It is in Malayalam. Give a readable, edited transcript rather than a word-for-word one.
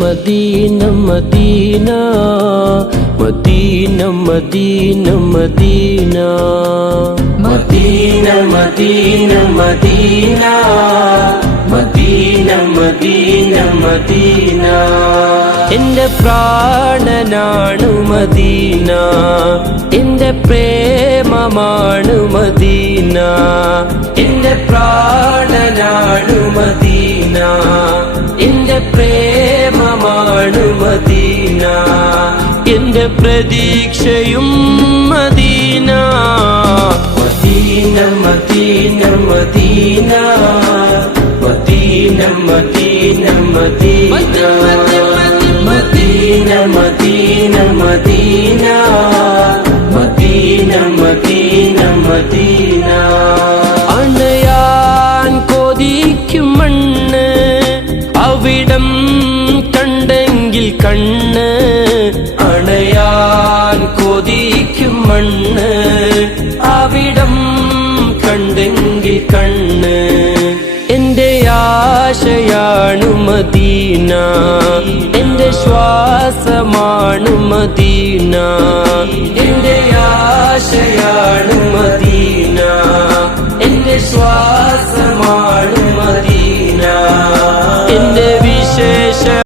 Medina Medina Medina Medina Medina Medina Medina Medina Medina Medina Medina എന്റെ പ്രാണനാണു മദീന, എന്റെ പ്രേമമാണു മദീന, എന്റെ പ്രാണനാണു മദീന, എന്റെ പ്രേമമാണു മദീന, എന്റെ പ്രതീക്ഷയും Medina. Medina Medina Medina Medina Medina Medina Medina Medina Medina Medina Medina Medina അണയാൻ കൊതിക്കും മണ്ണ്, അവിടം കണ്ടെങ്കിൽ കണ്ണ്. അണയാൻ കൊതിക്കും മണ്ണ്, അവിടം കണ്ടെങ്കിൽ കണ്ണ്. എന്റെ ആശയാണു മദീന, എന്റെ ശ്വാസമാണു മദീന, എന്റെ ആശയാണു